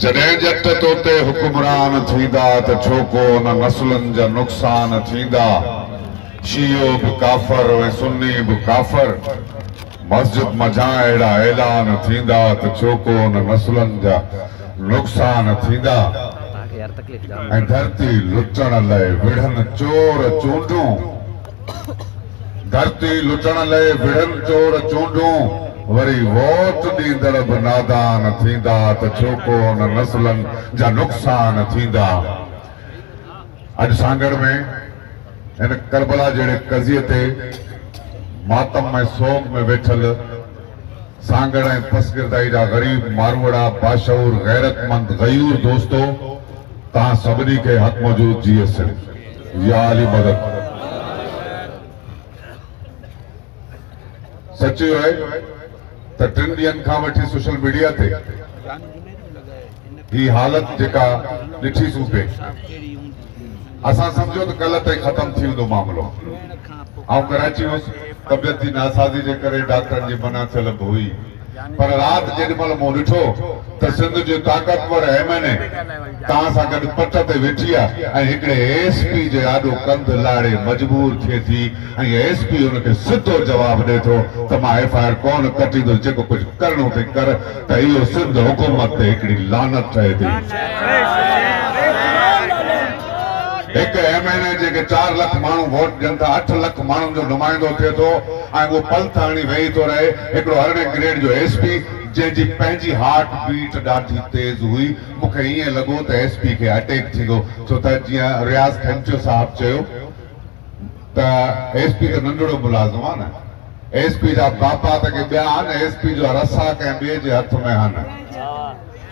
जॾहिं जट तोते हुकुमरान थींदा त छोको न नस्लनि जा नुक़सान थींदा। शियो बि काफ़र ऐं सुन्नी बि काफ़र, मस्जिद मझां अहिड़ा ऐलान थींदा त छोको न नस्लनि जा नुक़सान थींदा। ऐं धरती लुटण लाइ विढ़नि चोर चूंडूं, धरती लुटण लाइ विढ़नि चोर चूंडूं, वरी वोट ॾींदड़ बि नादान थींदा त छोको न नस्लनि जा नुक़सान थींदा। अॼु सांगड़ में हिन करबला जहिड़े कज़िये ते मातम ऐं सोग में वेठल सांगड़ ऐं पसगिरदाई जा ग़रीब मारवड़ा बाशऊर गैरतमंद गयूर दोस्तो, तव्हां सभिनी खे हक़ मौजूद GSM या अली मदद। सची है त 3 ॾींहनि खां वठी सोशल मीडिया ते ही हालत जेका ॾिठी सूपे, असां सम्झो त कल्ह ताईं ख़तम थी वेंदो मामलो। ऐं कराची हुउसि, तबियत जी नासाज़ी जे करे डॉक्टरनि जी मना थियल बि हुई, पर राति जेॾीमहिल मूं ॾिठो त सिंध जो ताक़तवर MNA तव्हां सां गॾु पट ते वेठी आहे ऐं हिकिड़े SP जे आॾो कंध लाड़े मजबूर थिए थी ऐं SP हुनखे सिधो जवाबु ॾिए थो त मां FIR कोन कटींदुसि, जेको कुझु करणो थी कर, त इहो सिंध हुकूमत ते हिकिड़ी लानत ठहे थी। एक MNA जेके 4 लख माण्हू वोट ॾियनि था, 8 लख माण्हुनि जो नुमाइंदो थिए थो ऐं उहो पल ताणी वेही थो रहे। हिकिड़ो अरिड़हें ग्रेड जो SP जंहिंजी पंहिंजी हार्ट बीट ॾाढी तेज़ हुई, मूंखे ईअं लॻो त SP खे अटैक थींदो, छो त जीअं रियाज़ खंचो साहिबु चयो त SP त नंढड़ो मुलाज़िम आहे न, SP जा बापा त के ॿिया आहिनि, SP जो रसा कंहिं ॿिए जे हथ में आहिनि।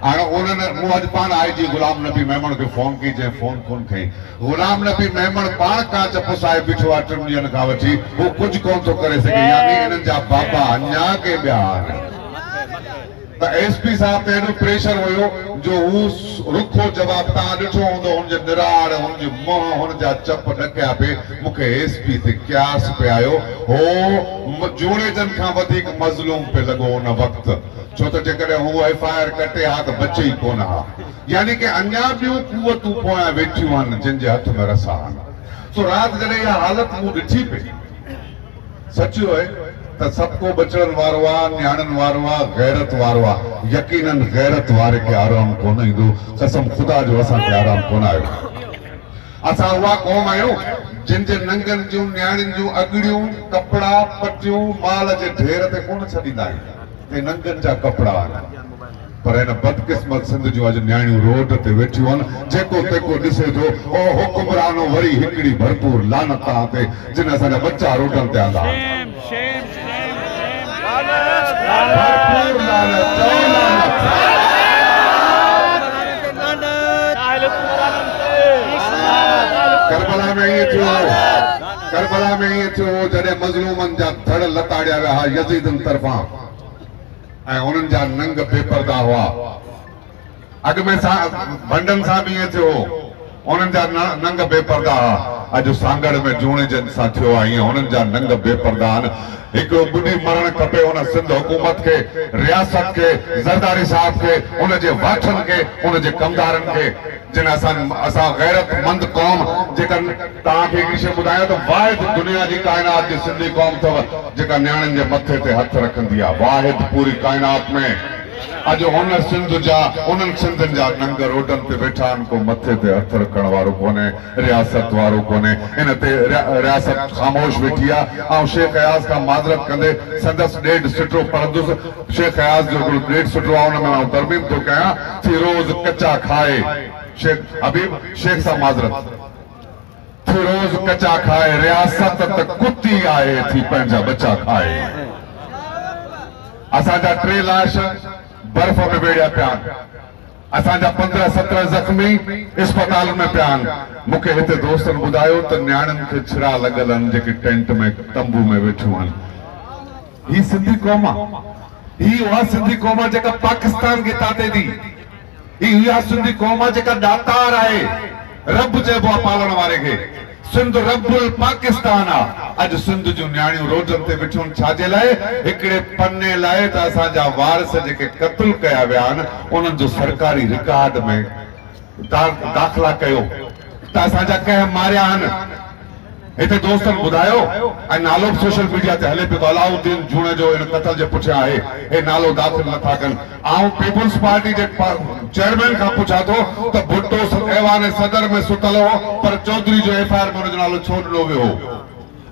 हाणे उन्हनि मूं अॼु पाण IG गुलाम नबी मेमण खे फ़ोन कई, जंहिं फ़ोन कोन खई। गुलाम नबी मेमण पाण कांच पुसाए बीठो आहे 3 ॾींहनि खां वठी, हू कुझु कोन थो करे सघे, यानी हिननि जा बाबा अञा के ॿिया आहिनि। त SP साहब ते एॾो प्रेशर हुयो जो हू रुखो जवाब तव्हां ॾिठो हूंदो, हुनजे निराड़, हुनजे मुंहुं, हुनजा चप ॾकिया पिए। मूंखे SP ते क्यास पे आयो, हो जूड़ेजनि खां वधीक मज़लूम पे लॻो उन वक़्तु, छो त जेकॾहिं हू FIR कटे हा त बचे ई कोन हा। यानी कि अञा ॿियूं कुवतूं पोयां वेठियूं आहिनि जिन जे हथ में रसा आहिनि। सो राति जॾहिं इहा हालत मूं ॾिठी पई, सचो आहे त सभु को बचड़नि वारो आहे, न्याणनि वारो आहे, गैरत वारो आहे। यकीनन गैरत वारे खे आराम कोन ईंदो, कसम ख़ुदा जो असांखे आराम कोन आयो। असां उहा क़ौम आहियूं जिन जे नंगनि जूं न्याणियुनि जूं अॻड़ियूं, कपिड़ा, पटियूं माल जे ढेर ते कोन छॾींदा आहियूं, ते नंगनि जा कपिड़ा आहिनि। पर हिन बदकिस्मत सिंध जूं अॼु न्याणियूं रोड ते वेठियूं आहिनि, जेको तेको ॾिसे थो ओ हुकुमरानो वरी हिकिड़ी भरपूर लानत तव्हां ते, जिन असांजा बच्चा रोडनि ते आंदा। भरपूर लानत, करबला में ईअं थियो, करबला में ईअं थियो जॾहिं मज़लूमनि जा धड़ लताड़िया विया यज़ीदनि तरफ़ां ऐं उन्हनि जा नंग बेपर्दा हुआ। अॻ में भंडनि सां बि ईअं थियो, उन्हनि जा नंग बेपर्दा हुआ। अॼु सांगड़ में जूणेजनि सां थियो आहे ईअं, उन्हनि जा नंग बेपर्दा आहिनि। हिकिड़ो ॿुढी मरणु खपे उन सिंध हुकूमत खे, रियासत खे, ज़रदारी साहब खे, उनजे वाठनि खे, उनजे कमदारनि खे, जिन असां गैरतमंद क़ौम, जेका तव्हांखे हिकिड़ी शइ ॿुधायां त वाहिद दुनिया जी काइनात जी सिंधी क़ौम अथव जेका न्याणियुनि जे मथे ते हथ रखंदी आहे, वाहिद पूरी काइनात में। अॼु हुन सिंध जा, उन्हनि सिंधनि जा नंग रोडनि ते वेठा आहिनि, को मथे ते हथ रखण वारो कोन्हे, रियासत वारो कोन्हे। इन ते रियासत ख़ामोश वेठी आहे। ऐं शेख अयाज़ खां माज़रत कंदे संदसि ॾेढ सिटो पढ़ंदुसि। शेख अयाज़ जो हिकिड़ो ॾेढ सिटो आहे, हुन में आउं तरमीम थो कयां, फिरोज़ कचा खाए, शेख हबीब शेख सां माज़रत, फिरोज़ कचा खाए, रियासत त कुती आहे थी पंहिंजा बचा खाए। असांजा 3 लाश बर्फ में वेड़िया पिया आहिनि, असांजा 15-17 ज़ख़्मी इस्पताल में पिया आहिनि। मूंखे हिते दोस्तनि ॿुधायो त न्याणियुनि खे छिरा लॻल आहिनि जेके टेंट में तंबू में वेठियूं आहिनि। ही सिंधी क़ौम आहे, ही उहा सिंधी क़ौम आहे जेका पाकिस्तान खे ताते थी। ही उहा सिंधी क़ौम आहे जेका दातार आहे, रब चइबो आहे पालण वारे खे। सिंध रब्बुल पाकिस्तान आ। अज सिंध जो न्याणियों रोडन ते बिठूं छाजे लाए एकड़े पन्ने लाए त असांजा वारस जेके कत्ल कया विया आहिनि उन्हनि जो सरकारी रिकॉर्ड में दाखिला कयो त असांजा कंहिं मारिया आहिनि। हिते दोस्तन ॿुधायो ऐं नालो सोशल मीडिया ते हले पियो त अलाउद्दीन जूणे जो इन कत्ल जे पुठियां आहे, हे नालो दाख़िल नथा कनि। आऊं पीपुल्स पार्टी जे चेयरमैन खां पुछां थो त भुट्टो ऐवान सदर में सुतल हो पर चौधरी जो एफआईआर में हुनजो नालो छो ॾिनो वियो हो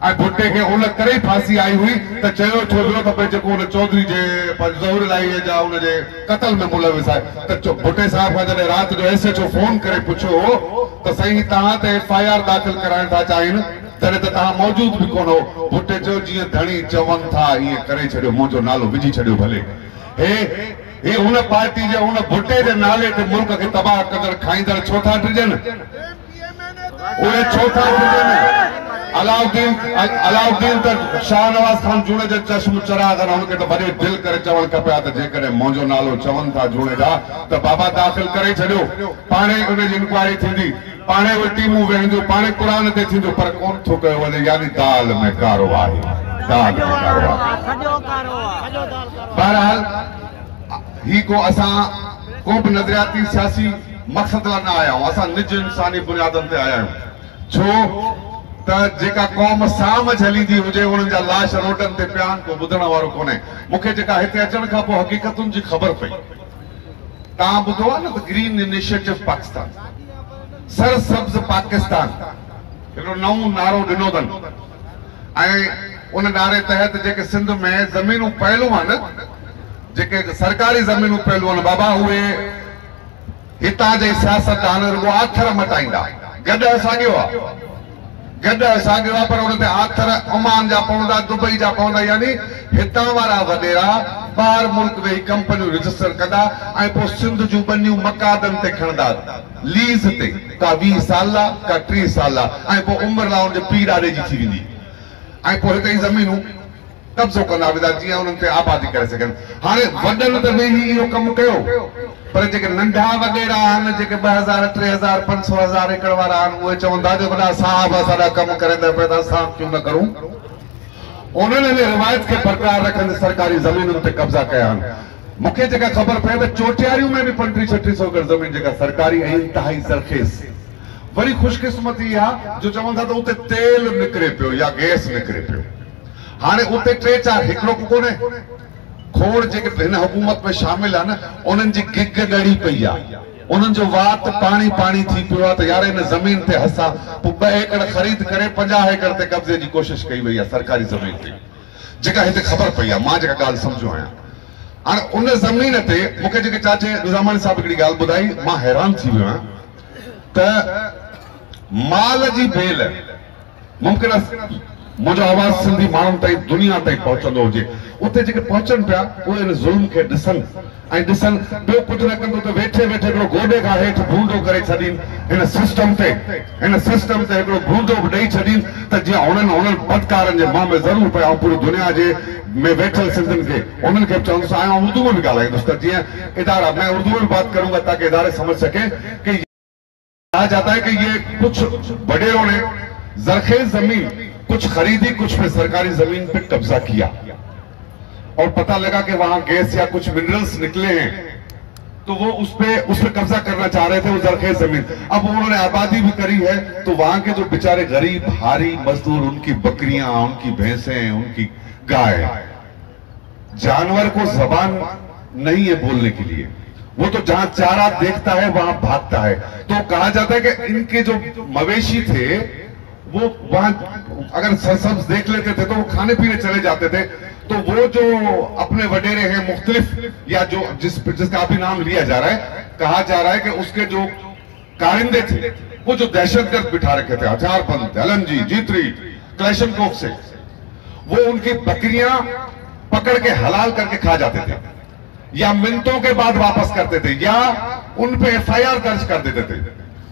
ऐं भुट्टे खे उन करे फांसी आई हुई त चयो छो वियो त भई जेको हुन चौधरी जे ज़हूर इलाही जा हुनजे कत्ल में मुलविस आहे त भुट्टे साहिब खां जॾहिं राति जो एसएचओ फोन करे पुछियो त साईं तव्हां त एफआईआर दाख़िल कराइण था चाहिनि तॾहिं त तव्हां मौजूद बि कोन हो। भुट्टे चयो जीअं धणी चवनि था ईअं करे छॾियो, मुंहिंजो नालो विझी छॾियो भले। हे हुन पार्टी जे हुन भुट्टे जे नाले ते मुल्क खे तबाह कंदड़ खाईंदड़ छो था टिजनि, उहे छो था टिजनि? अलाउद्दीन त शाहनवाज़ खान जूणे जो चश्म चिराग आहे, हुनखे त भले दिलि करे चवणु खपे त जेकॾहिं मुंहिंजो नालो चवनि था जूणे जा त बाबा दाख़िल करे छॾियो, पाणे हुनजी इंक्वायरी थींदी, पाणे उहे टीमूं वेहंदियूं, पाणे क़ुरान ते थींदो, पर कोन थो कयो वञे। यानी दाल में कारो आहे, दाल में कारो आहे। बहरहाल ही को असां को बि नज़रियाती सियासी मक़सद लाइ न आया आहियूं, असां निज इंसानी बुनियादनि ते आया आहियूं। छो त जेका क़ौम सामझ हलींदी हुजे उन्हनि जा लाश रोडनि ते पिया आहिनि, को ॿुधण वारो कोन्हे। मूंखे जेका हिते अचण खां पोइ हक़ीक़तुनि जी ख़बर पई, तव्हां ॿुधो आहे न त ग्रीन इनिशिएटिव पाकिस्तान, सरसब्ज़ पाकिस्तान हिकिड़ो नओं नारो ॾिनो अथनि ऐं उन नारे तहत जेके सिंध में ज़मीनूं पहलू आहिनि, जेके सरकारी ज़मीनूं पहलू आहिनि बाबा, उहे हितां जे सियासतदान रुॻो आथर मटाईंदा। गॾु असांजो आहे, गॾु असांजो आहे, पर हुन ते आथर ओमान जा पवंदा, दुबई जा पवंदा, यानी हितां वारा वॾेरा ॿाहिरि मुल्क वेही कंपनियूं रजिस्टर कंदा ऐं पोइ सिंध जूं ॿनियूं मकादनि ते खणंदा लीज़ ते, का 20 साल का 30 साल, ऐं पोइ उमिरि लाइ हुनजे पीउ ॾाॾे जी थी वेंदी ऐं पोइ हिते ई ज़मीनूं कब्ज़ो कंदा वेंदा जीअं हुननि ते आबादी करे सघनि। हाणे वॾनि त वेही इहो कमु कयो, पर जेके नंढा वॾेरा आहिनि, जेके 2000 3000 500,000 एकड़ वारा आहिनि, उहे चवंदा जो वॾा साहब असांजा कमु करंदा पिया त असां क्यों न करूं। उन्हनि हिन रिवायत खे बरक़रार रखंदे सरकारी ज़मीनुनि ते कब्ज़ा कया आहिनि। मूंखे जेका ख़बर पए त चोटियारियूं में बि 35-36 एकड़ ज़मीन जेका सरकारी ऐं इंतिहाई ज़रखेज़। वरी ख़ुशकिस्मती इहा जो चवनि था त उते तेल निकिरे पियो या गैस निकिरे पियो। हाणे उते 3-4 हिकिड़ो कोन्हे, खोड़ जेके हिन हुकूमत में शामिल आहिनि उन्हनि जी गिग ॻड़ी पई आहे, उन्हनि जो वात पाणी पाणी थी पियो आहे त यार हिन ज़मीन ते असां 2 एकड़ ख़रीद करे 50 एकड़ ते कब्ज़े जी कोशिशि कई वई आहे सरकारी ज़मीन ते, जेका हिते ख़बर पई आहे। मां जेका ॻाल्हि सम्झो आहियां, हाणे उन ज़मीन ते मूंखे जेके चाचे निज़ामानी साहिब हिकिड़ी ॻाल्हि ॿुधाई, मां हैरान थी वियो आहियां त माल जी बेल मुमकिन मुझो आवाज़ सिंधी माण्हुनि ताईं दुनिया ताईं पहुचंदो हुजे, उते जेके पहुचनि पिया उहे इन ज़ुल्म खे ॾिसनि ऐं ॾिसनि ॿियो कुझु न कंदो त वेठे वेठे हिकिड़ो गोॾे खां हेठि बूंदो करे छॾीनि हिन सिस्टम ते हिकिड़ो बूंदो बि ॾेई छॾीनि त जीअं उन्हनि बदकारनि जे मुंहं में ज़रूरु पिया ऐं पूरी दुनिया जे में वेठल सिंधियुनि खे उन्हनि खे चवंदुसि आहियां उर्दू में बि ॻाल्हाईंदुसि त जीअं इदारा, मैं उर्दू में बात करूंगा ताकि इदारे समझ सके कि कहा जाता है कि ये कुछ वडेरों ने ज़रखेज़ जमीन कुछ खरीदी, कुछ पे सरकारी जमीन पे कब्जा किया और पता लगा कि वहां गैस या कुछ मिनरल्स निकले हैं, तो वो उस पे कब्जा करना चाह रहे थे वो ज़रखेज़ जमीन। अब उन्होंने आबादी भी करी है, तो वहां के जो बेचारे गरीब हारी मजदूर, उनकी बकरियां, उनकी भैंसें, उनकी गाय, जानवर को जबान नहीं है बोलने के लिए, वो तो जहां चारा देखता है वहां भागता है। तो कहा जाता है कि इनके जो मवेशी थे वो वहां अगर सरसब्ज देख लेते थे तो वो खाने पीने चले जाते थे। तो वो जो अपने वडेरे हैं मुख्तलिफ या जो जिसका अभी नाम लिया जा रहा है, कहा जा रहा है कि उसके जो कारिंदे थे वो जो दहशतगर्द बिठा रखे थे, हथियारबंद एलएमजी जीतरी क्लैशनकोफ से, वो उनकी बकरियां पकड़ के हलाल करके खा जाते थे या मिनटों के बाद वापस करते थे या उन पे एफआईआर दर्ज कर देते थे।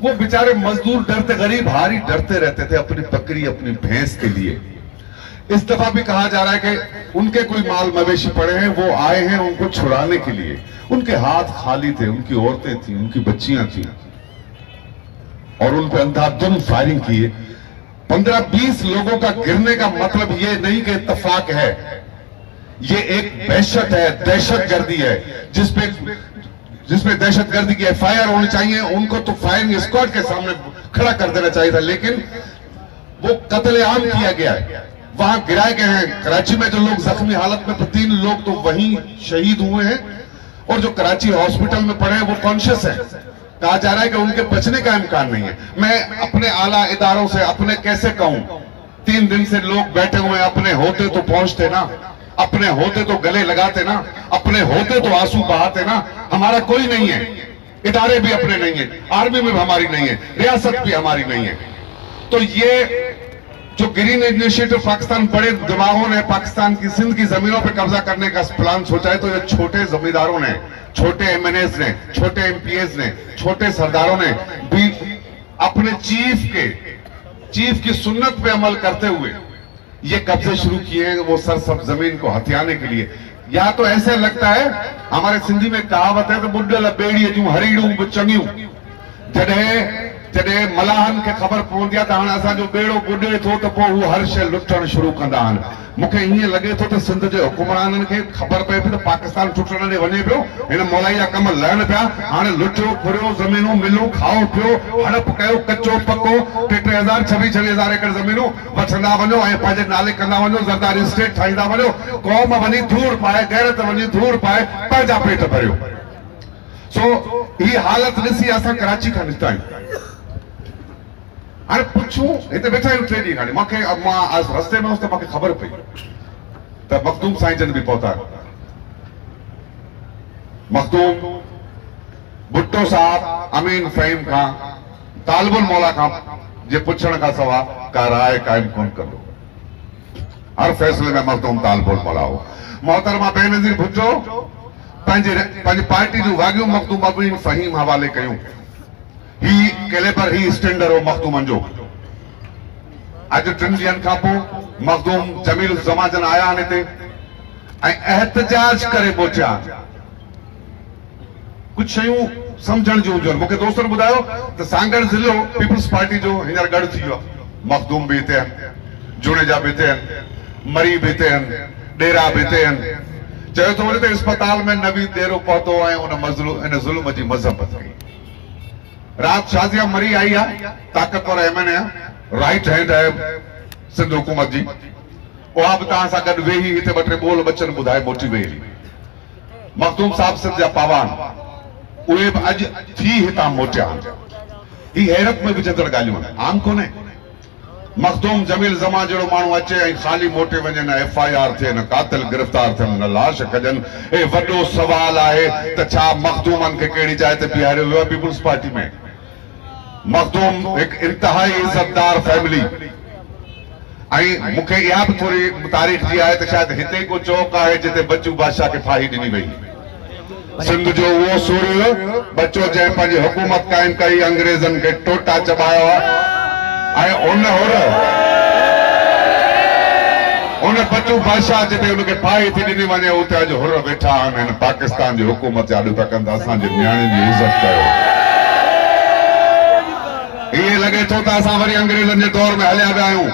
वो बेचारे मजदूर डरते, गरीब हारी डरते रहते थे अपनी बकरी अपनी भैंस के लिए। इस दफा भी कहा जा रहा है कि उनके कोई माल मवेशी पड़े हैं, वो आए हैं उनको छुड़ाने के लिए। उनके हाथ खाली थे, उनकी औरतें थी, उनकी बच्चियां थी और उन पे अंधाधुंध फायरिंग की। 15-20 लोगों का गिरने का मतलब ये नहीं कि इत्तेफाक है, ये एक दहशत है, दहशतगर्दी है, जिसपे दहशतगर्दी की FIR होनी चाहिए। उनको तो फायरिंग स्क्वाड के सामने खड़ा कर देना चाहिए था, लेकिन वो कत्लेआम किया गया है, वहां गिराए गए हैं। कराची में जो लोग जख्मी हालत में 3 लोग तो वहीं शहीद हुए हैं, और जो कराची हॉस्पिटल में पड़े हैं वो कॉन्शियस है। कहा जा रहा है कि उनके बचने का इम्कान नहीं है। मैं अपने आला इदारों से अपने कैसे कहूं, 3 दिन से लोग बैठे हुए हैं, अपने होते तो पहुंचते ना, अपने होते तो गले लगाते ना, अपने होते तो आंसू बहाते ना। हमारा कोई नहीं है, इदारे भी अपने नहीं है, आर्मी में भी हमारी नहीं है, रियासत भी हमारी नहीं है। तो ये जो ग्रीन इनिशिएटिव पाकिस्तान बड़े दिमागों ने पाकिस्तान की सिंध की जमीनों पर कब्जा करने का प्लान सोचा है, तो ये छोटे जमींदारों ने, छोटे MNAs ने, छोटे MPAs ने, छोटे सरदारों ने भी अपने चीफ की सुन्नत पे अमल करते हुए ये कब्जे शुरू किए हैं, वो सरसब जमीन को हथियाने के लिए। या तो ऐसे लगता है, हमारे सिंधी में कहावत है, तो बुड्ढे बेड़ी जूं हरीड़ू चंगियूं, जॾहिं मलाहन खे ख़बर पवंदी आहे त हाणे असांजो बेड़ो बुॾे थो, त पोइ हू हर शइ लुटणु शुरू कंदा आहिनि। मूंखे हीअं लॻे थो त सिंध जे हुकुमराननि खे ख़बर पए पई त पाकिस्तान टुटण ॾे वञे पियो, हिन मौलाई जा कम लहनि पिया। हाणे लुटियो फुरियो, ज़मीनूं मिलूं, खाओ पियो, हड़प कयो, कचो पको, 3-3,000 26,000 एकड़ ज़मीनूं वठंदा वञो ऐं पंहिंजे नाले कंदा वञो, ज़रदारी स्टेट ठाहींदा वञो, क़ौम वञी धूड़ पाए, गैरत वञी धूड़ पाए, पंहिंजा पेट भरियो। सो ही हालत ॾिसी असां कराची खां निकिता आहियूं। हाणे पुछूं, हिते वेठा आहियूं 3 ॾींहं हाणे, मूंखे मां रस्ते में हुउसि त मूंखे ख़बर पई त मखदूम साईं जन बि पहुता। मखदूम भुट्टो साहब अमीन फ़हीम खां, तालिबुल मौला खां जे पुछण खां सवाइ का राय काइम कोन कंदो। हर फैसले में मखदूम तालिबुल मौला हो। मोहतरमा बेनज़ीर भुट्टो पंहिंजी पार्टी जूं वाॻियूं मखदूम अमीन फ़हीम हवाले कयूं। ही कैलेबर, ही स्टैंडर हो मखदूमन जो। अज 3 ॾींहंनि खां पोइ मखदूम जमील ज़माजन आया आहिनि हिते ऐं एहतजाज करे पहुचा। कुछ शयूं समझण जूं हुजनि। मूंखे दोस्तनि ॿुधायो त सांगड़ ज़िलो पीपल्स पार्टी जो हींअर गढ़ थी वियो आहे। मखदूम भी हिते आहिनि, जुणेजा भी हिते आहिनि, मरी भी हिते आहिनि, डेरा भी हिते आहिनि। चयो थो वञे त अस्पताल में नवीद डेरो पहुतो ऐं उन ज़ुल्म जी मज़म्मत कई। रात शाज़िया मरी आई है, ताकतवर MNA राइट हैंड है सिंध हुकूमत जी। उहा बि तव्हां सां गॾु वेही हिते 2-3 ॿोल बचन ॿुधाए मोटी वेही। मखदूम साहब सिंध जा पावान, उहे बि अॼु थी हितां मोटिया। ही हैरत में विझंदड़ ॻाल्हियूं आहिनि, आम कोन्हे। मखदूम जमील ज़मा जहिड़ो माण्हू अचे ऐं ख़ाली मोटे वञे, न FIR थिए, न कातिल गिरफ़्तार थियनि, न लाश कजनि। हे वॾो सवाल आहे त छा मखदूमनि खे कहिड़ी जाइ ते बीहारियो वियो आहे पीपल्स पार्टी में। मखदूम एक इंतहाई इज्जतदार फैमिली ऐं मूंखे इहा बि थोरी तारीख़ जी आहे त शायदि हिते को चौक आहे जिते बच्चू बादशाह खे फाही ॾिनी वई। सिंध जो उहो सूर्य बच्चो जंहिं पंहिंजी हुकूमत क़ाइमु कई, अंग्रेज़नि खे टोटा चबायो ऐं उन बच्चू बादशाह जिते हुनखे फाही थी ॾिनी वञे, उते अॼु हुर वेठा आहिनि। हिन पाकिस्तान जी हुकूमत जा अॾु तक असांजे नियाणियुनि जी इज़त कयो। ये लगे तो असां वरी अंग्रेज़नि जे दौर में हलिया विया आहियूं।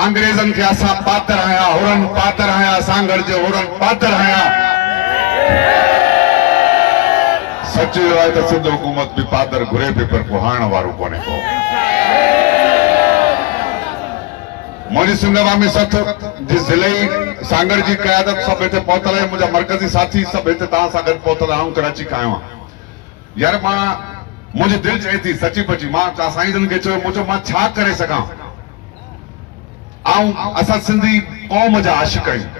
अंग्रेज़नि खे असां पातर आहियां, हुरनि पातर आहियां, सांगड़ जे हुरनि पातर आहियां। सच इहो आहे त सिंध हुकूमत बि पातर घुरे पई, पर को हारण वारो कोन्हे को। मुंहिंजी सिंध अवामी सथ जी ज़िले सांगड़ जी क़यादत सभु हिते पहुतल आहे। मुंहिंजा मरकज़ी साथी सभु हिते तव्हां सां गॾु पहुतल आहियूं। कराची खां आहियो आहियां। यार मुझे दिल चए थी सची पची, मां साईं जन खे चयो, मुझे मां छा करे सघां। असां सिंधी क़ौम जा आशिक़ आहियूं।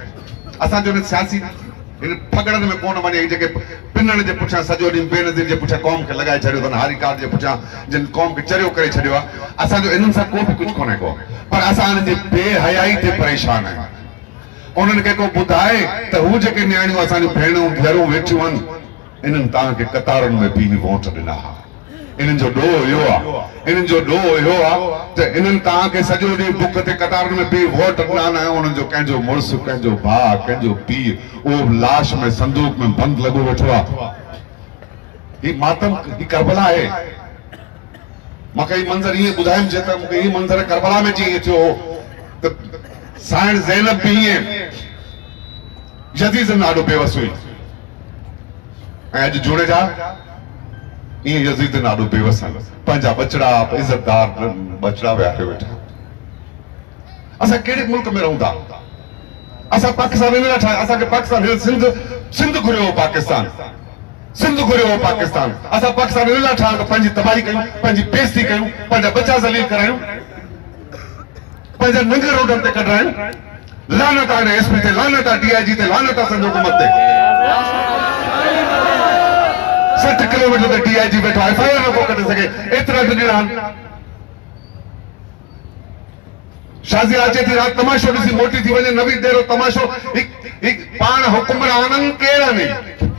असांजो सियासी फगड़नि में कोन वञे, जेके पिनण जे पुठियां सॼो ॾींहुं बेनज़ीर जे पुठियां क़ौम खे लॻाए छॾियो अथनि, हारी कार्ड जे पुठियां जिन क़ौम खे चरियो करे छॾियो आहे। असांजो इन्हनि सां को बि कुझु कोन्हे को, पर असां हिननि जी बेहयाई ते परेशान आहियूं। उन्हनि खे को ॿुधाए त हू जेके नियाणियूं असांजूं भेणूं घरूं वेठियूं आहिनि, इन्हनि तव्हांखे कतारुनि में बीही वोट ॾिना। इन्हनि जो ॾोह इहो आहे, इन्हनि जो ॾोह इहो आहे त इन्हनि तव्हांखे सॼो ॾींहुं बुख ते कतारुनि में बीही वोट ॾिना न। उन्हनि जो कंहिंजो मुड़ुसु, कंहिंजो भाउ, कंहिंजो पीउ उहो लाश में संदूक में बंदि लॻो वेठो आहे। ही मातम, ही करबला आहे। मूंखे ही मंज़र ईअं ॿुधाइमि जे त मूंखे ही मंज़र करबला में जीअं थियो त साइण ज़ैनब भी ईअं यज़ीद नाॾो बेवस हुई ऐं अॼु जुड़ेजा ईअं यज़ीद नाॾो बेवस आहिनि पंहिंजा बचड़ा इज़तदार बचड़ा विहारे वेठा असां कहिड़े मुल्क में रहूं था असां पाकिस्तान में वेठा असांखे पाकिस्तान सिंध घुरियो हो पाकिस्तान सिंध घुरियो हो पाकिस्तान असां पाकिस्तान इन लाइ ठाहियो त पंहिंजी तबाही कयूं पंहिंजी बेइज़ती कयूं पंहिंजा बच्चा ज़लील करायूं पंहिंजा नंगे रोडनि ते कढायूं लानत आहे एसपी ते लानत आहे DIG ते लानत आहे संदो हुकूमत ते 60 किलोमीटर ते DIG वेठो FIR नथो कढी सघे एतिरा ॾींहं आहिनि शाज़िया अचे थी राति तमाशो ॾिसी मोटी थी वञे नवी देरो तमाशो पाण हुकुमराननि कहिड़ा नहीं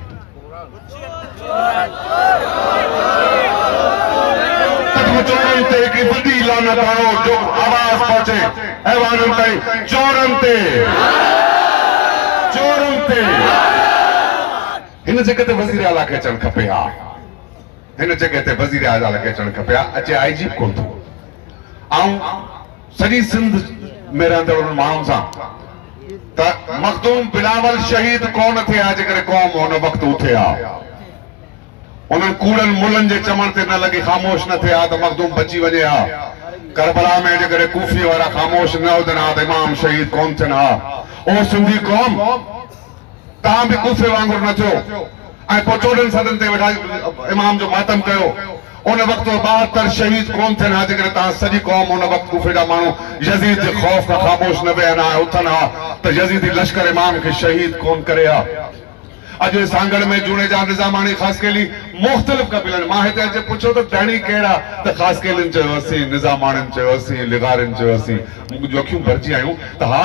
चोरन ते एक वडी लानत आओ जो आवाज पहुंचे ऐवानन ताईं चोरन ते हिन जगह ते वज़ीर आला खे अचणु खपे हा हिन जगह ते वज़ीर आला खे अचणु खपे हा अचे IG कोन थो ऐं सॼी सिंध में रहंदड़ माण्हुनि सां त मखदूम बिलावल शहीद कोन थिया जेकर क़ौम हुन वक़्तु उथे हा उन्हनि कूड़नि मुलनि जे चवण ते न लॻी ख़ामोश न थिया त मखदूम बची वञे हा करबला में जेकॾहिं कूफी वारा ख़ामोश न हुजनि हा त इमाम शहीद कोन थियनि हा ओ सिंधी क़ौम तव्हां बि कूफे वांगुरु न थियो ऐं पोइ 14 सदन ते वेठा इमाम जो मातम कयो उन वक़्तु 72 शहीद कोन थियनि हा जेकॾहिं तव्हां सॼी क़ौम उन वक़्तु कूफे जा माण्हू यज़ीद जे ख़ौफ़ खां ख़ामोश न वेहनि हा उथनि हा त यज़ीदी लश्कर इमाम खे शहीद कोन करे हा अॼु सांगड़ में जुड़ेजा निज़ामानी ख़ासकेली मुख़्तलिफ़ क़बीलनि मां हिते अचे पुछो त धणी कहिड़ा त ख़ासकेलियुनि चयोसीं निज़ामाणियुनि चयोसीं लिगारियुनि चयोसीं जो अखियूं भरिजी आयूं त हा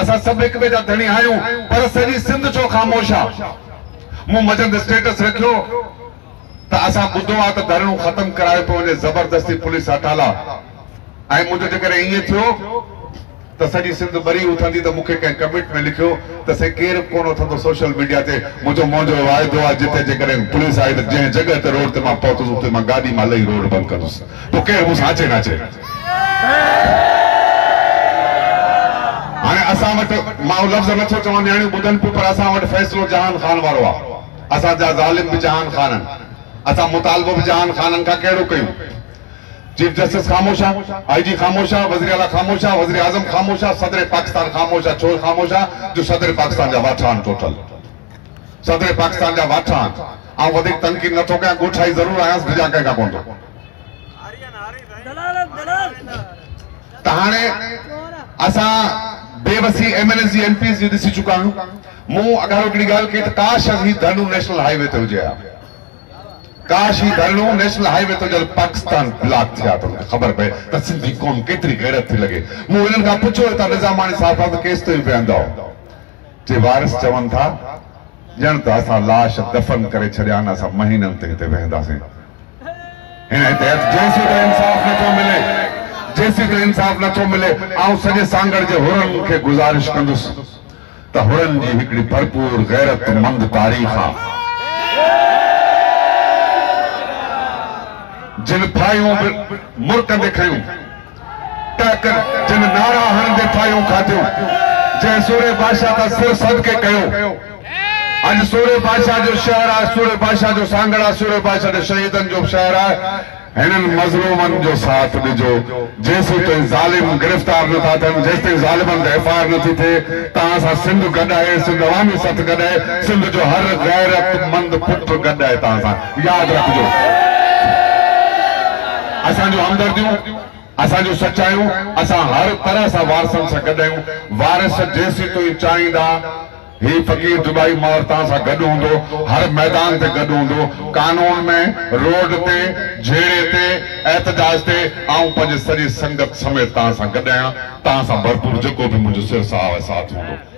असां सभु हिक ॿिए जा धणी आहियूं पर सॼी सिंध छो ख़ामोश आहे मूं मंझंदि स्टेटस रखियो त असां ॿुधो आहे त धरणो ख़तमु कराए पियो वञे ज़बरदस्ती पुलिस हटाला ऐं मुंहिंजो जेकॾहिं ईअं थियो त सॼी सिंध बरी उथंदी त मूंखे कंहिं कमेंट में लिखियो त से केरु कोन उथंदो सोशल मीडिया ते मुंहिंजो मुंहिंजो वाइदो आहे जिते जेकॾहिं पुलिस आई त जंहिं जॻह ते रोड ते मां पहुतुसि उते मां गाॾी मां लही रोड बंदि कंदुसि पोइ केरु मूंसां अचे न अचे हाणे असां वटि मां लफ़्ज़ नथो चवां नियाणियूं ॿुधनि पियूं पर असां वटि फ़ैसिलो जहान ख़ान वारो आहे असांजा ज़ालिम बि जहान ख़ान आहिनि असां मुतालबो बि जहान ख़ाननि खां कहिड़ो कयूं चीफ जस्टिस खामोशा IG खामोशा वज़ीर आला खामोशा वज़ीर आज़म खामोशा सदर पाकिस्तान खामोशा छो खामोशा जो सदर पाकिस्तान जा वाठा आहिनि टोटल सदर पाकिस्तान जा वाठा आहिनि ऐं वधीक तनक़ीद नथो कयां ॻोठाई ज़रूरु आयांसि बिजा कंहिंखां कोन थो त हाणे असां बेवसी MLAs जी MPs जी ॾिसी चुका आहियूं मूं अॻारो हिकिड़ी ॻाल्हि कई त काश ही धरणो नेशनल हाईवे ते हुजे हा काश ही धरणो नेशनल हाईवे ते जल पाकिस्तान ब्लॉक थिया त ख़बर पए त सिंधी क़ौम केतिरी गैरत थी लॻे मूं हिननि खां पुछियो त निज़ामानी साहब केस ते वेहंदो जे वारिस चवनि था ॼण त असां लाश दफ़न करे छॾिया आहिनि असां महीननि ते हिते वेहंदासीं हिन हिते जेसीं त इंसाफ़ नथो मिले जेसीं त इंसाफ़ नथो मिले ऐं सॼे सांगड़ जे हुरनि खे गुज़ारिश कंदुसि त हुरनि जी हिकिड़ी भरपूर गैरतमंद तारीख़ आहे जिन फायूं मुल्क ते खयूं टकर जिन नारा हणंदे फायूं खाधियूं जंहिं सूरे बादशाह का सिर सदके कयो अॼु सूरे बादशाह जो शहर आहे सूरे बादशाह जो सांगड़ आहे सूरे बादशाह जे शहीदनि जो शहर आहे हिननि मज़लूमनि जो साथ ॾिजो जेसीं ताईं ज़ालिम गिरफ़्तार नथा थियनि जेसीं ताईं ज़ालिमनि ते FIR नथी थिए तव्हां सां सिंध गॾु आहे सिंध अवामी सथ गॾु आहे सिंध जो हर गैरतमंद पुट गॾु आहे तव्हां सां यादि रखिजो असांजो हमदर्दियूं असांजो सचायूं असां हर तरह सां वारसनि सां गॾु आहियूं वारिस जेसीं ताईं चाहींदा ही फ़कीर दुबई मौर तव्हां सां गॾु हूंदो हर मैदान ते गॾु हूंदो कानून में रोड ते झेड़े ते एहतजाज ते ऐं पंहिंजी सॼी संगत समेत तव्हां सां गॾु आहियां तव्हां सां भरपूर जेको बि मुंहिंजो सिर साह साथ हूंदो